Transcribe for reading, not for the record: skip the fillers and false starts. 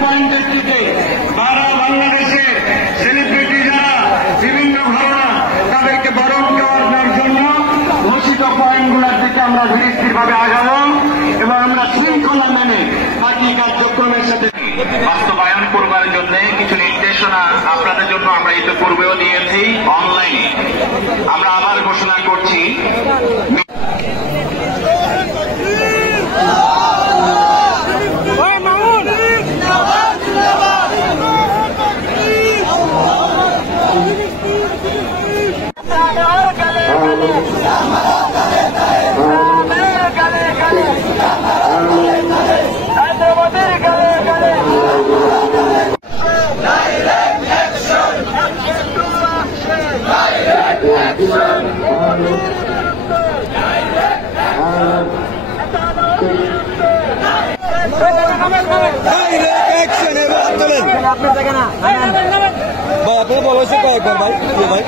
পয়েন্টের থেকে সারা বাংলাদেশে সেলিব্রিটি যারা বিভিন্ন ঘটনা তাদেরকে বরণ করার জন্য ঘোষিত পয়েন্টগুলোর দিকে আমরা ধীরে স্থিরভাবে আগাবো এবং আমরা শৃঙ্খলা মেনে বাকি কার্যক্রমের সাথে বাস্তবায়ন করবার জন্য কিছু নির্দেশনা আপনাদের জন্য আমরা ইতিপূর্বেও দিয়েছি অনলাইনে। আমরা আবার ঘোষণা করছি আপনার জায়গা না বলো কয়েকবার ভাই ভাই